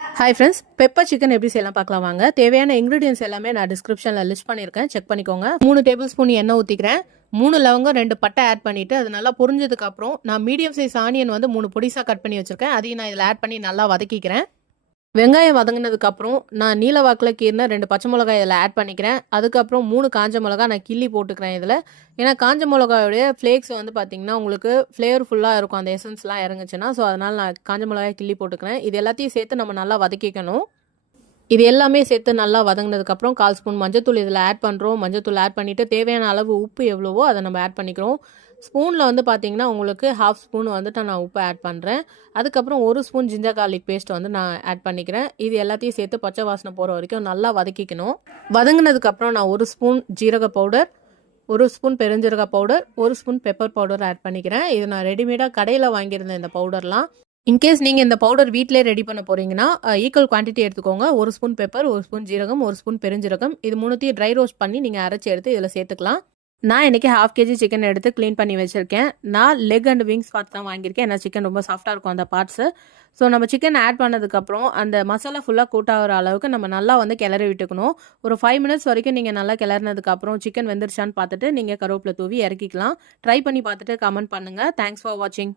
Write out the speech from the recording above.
Hi friends, pepper chicken எப்படி செய்யலாம் பார்க்கலாம் வாங்க. தேவையான இன்க்ரீடியன்ஸ் எல்லாமே நான் டிஸ்கிரிப்ஷனில் லிஸ்ட் பண்ணியிருக்கேன், செக் பண்ணிக்கோங்க. 3 டேபிள் ஸ்பூன் எண்ணெய் ஊற்றிக்கிறேன். 3 லவங்கம் 2 பட்டை ஆட் பண்ணிவிட்டு அது நல்லா பொரிஞ்சதுக்கப்புறம் நான் மீடியம் சைஸ் ஆனியன் வந்து 3 பொடிசாக கட் பண்ணி வச்சுருக்கேன். அதையும் நான் இதில் ஆட் பண்ணி நல்லா வதக்கிக்கிறேன். வெங்காயம் வதங்கினதுக்கப்புறம் நான் நீல வாக்கில் கீறின 2 பச்சை மிளகாய் இதில் ஆட் பண்ணிக்கிறேன். அதுக்கப்புறம் 3 காஞ்ச மிளகா நான் கிள்ளி போட்டுக்கிறேன் இதில். ஏன்னா காஞ்ச மிளகாயோடைய ஃப்ளேக்ஸ் வந்து பார்த்திங்கன்னா உங்களுக்கு ஃப்ளேவர்ஃபுல்லாக இருக்கும், அந்த எசன்ஸ்லாம் இறங்குச்சுன்னா. ஸோ அதனால் நான் காஞ்ச மிளகாய் கிள்ளி போட்டுக்கிறேன். இது எல்லாத்தையும் சேர்த்து நம்ம நல்லா வதக்கிக்கணும். இது எல்லாமே சேர்த்து நல்லா வதங்கினதுக்கப்புறம் 1/4 ஸ்பூன் மஞ்சத்தூள் இதில் ஆட் பண்ணுறோம். மஞ்சத்தூள் ஆட் பண்ணிவிட்டு தேவையான அளவு உப்பு எவ்வளவோ அதை நம்ம ஆட் பண்ணிக்கிறோம். ஸ்பூனில் வந்து பார்த்திங்கன்னா உங்களுக்கு 1/2 ஸ்பூன் வந்துட்டு நான் உப்பு ஆட் பண்ணுறேன். அதுக்கப்புறம் 1 ஸ்பூன் ஜிஞ்சர் கார்லிக் பேஸ்ட் வந்து நான் ஆட் பண்ணிக்கிறேன். இது எல்லாத்தையும் சேர்த்து பச்சை வாசனை போகிற வரைக்கும் நல்லா வதக்கிக்கணும். வதங்கினதுக்கப்புறம் நான் 1 ஸ்பூன் ஜீரக பவுடர், 1 ஸ்பூன் பெருஞ்சீரக powder, 1 spoon pepper powder add பண்ணிக்கிறேன். இது நான் ரெடிமேடாக கடையில் வாங்கியிருந்தேன் இந்த பவுடர்லாம். இன்கேஸ் நீங்கள் இந்த பவுடர் வீட்டிலே ரெடி பண்ண போகிறீங்கன்னா ஈக்குவல் குவான்டிட்டி எடுத்துக்கோங்க. 1 ஸ்பூன் பெப்பர், 1 ஸ்பூன் ஜீரகம், 1 ஸ்பூன் பெருஞ்சீரகம், இது மூணுத்தையும் ட்ரை ரோஸ்ட் பண்ணி நீங்கள் அரைச்சி எடுத்து இதில் சேர்த்துக்கலாம். நான் இன்றைக்கி 1/2 kg சிக்கன் எடுத்து க்ளீன் பண்ணி வச்சுருக்கேன். நான் லெக் அண்ட் விங்ஸ் பார்த்து தான் வாங்கியிருக்கேன், ஏன்னா சிக்கன் ரொம்ப சாஃப்டாக இருக்கும் அந்த பார்ட்ஸு. ஸோ நம்ம சிக்கன் ஆட் பண்ணதுக்கப்புறம் அந்த மசாலா ஃபுல்லாக கூட் ஆகிற அளவுக்கு நம்ம நல்லா வந்து கிளறி விட்டுக்கணும். ஒரு 5 மினிட்ஸ் வரைக்கும் நீங்கள் நல்லா கிளறினதுக்கப்புறம் சிக்கன் வெந்துருச்சான்னு பார்த்துட்டு நீங்கள் கருவேப்பிலை தூவி இறக்கிக்கலாம். ட்ரை பண்ணி பார்த்துட்டு கமெண்ட் பண்ணுங்கள். தேங்க்ஸ் ஃபார் வாட்சிங்.